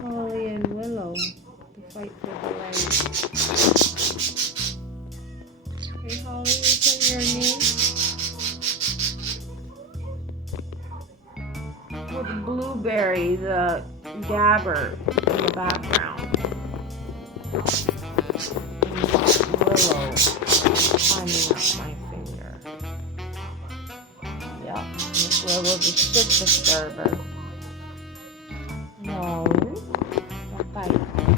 Holly and Willow to fight for the light. Hey Holly, is that your name? With Blueberry, the Gabbard in the background. Willow climbing up my finger. Yep, Miss Willow the stick disturber. No, don't bite.